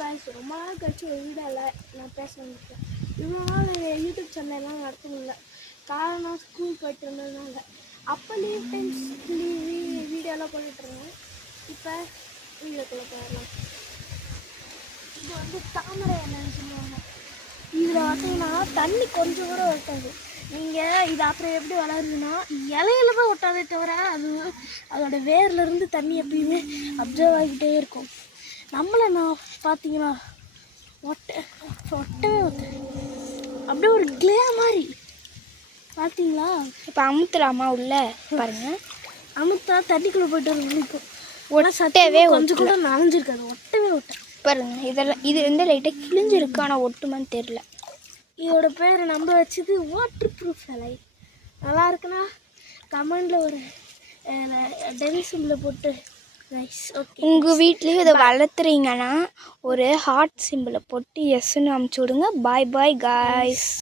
Guys ரொம்ப நாள் கழிச்சு ஒரு வீடியோவில் நான் பேச வந்துருக்கேன். இவ்வளோ நாள் யூடியூப் சேனல்லாம் நடத்த முடியல. காரணம் ஸ்கூல் போய்ட்டு இருந்ததுனால. அப்போ லீவ் டைம்ஸ் வீடியோலாம் போட்டுட்ருந்தேன். இப்போ வீடியோக்குள்ளே போயிடலாம். இது வந்து தாமரை என்னன்னு சொல்லுவாங்க. இதில் பார்த்தீங்கன்னா தண்ணி கொஞ்சம் கூட ஒட்டாது. நீங்கள் இது அப்புறம் எப்படி வளருதுன்னா இலையில தான் ஒட்டாதே தவிர அதோட வேர்லேருந்து தண்ணி எப்பயுமே அப்சர்வ் ஆகிக்கிட்டே இருக்கும். நம்மளை நான் பார்த்தீங்கன்னா ஒட்டவே அப்படியே ஒரு கிளே மாதிரி பார்த்தீங்களா. இப்போ அமுத்துலாமா உள்ள பாருங்க. அமுத்தா தண்ணிக்குள்ளே போய்ட்டு இருக்கும். ஒட்டவே கொஞ்சம் கூட நனைஞ்சிருக்காது. ஒட்டவே பாருங்க. இது வந்து லைட்டாக கிழிஞ்சிருக்கு, ஆனால் ஒட்டுமான்னு தெரில. இதோட பேர் நம்ம வச்சது வாட்டர் ப்ரூஃப் இலை. நல்லா இருக்குன்னா கமெண்டில் ஒரு டென்சிம்பில் போட்டு நைஸ். ஓகே, உங்கள் வீட்லேயும் இதை வளர்த்துறீங்கன்னா ஒரு ஹார்ட் சிம்பிளை போட்டு எஸ்ன்னு அமுச்சு விடுங்க. பாய் பாய் காய்ஸ்.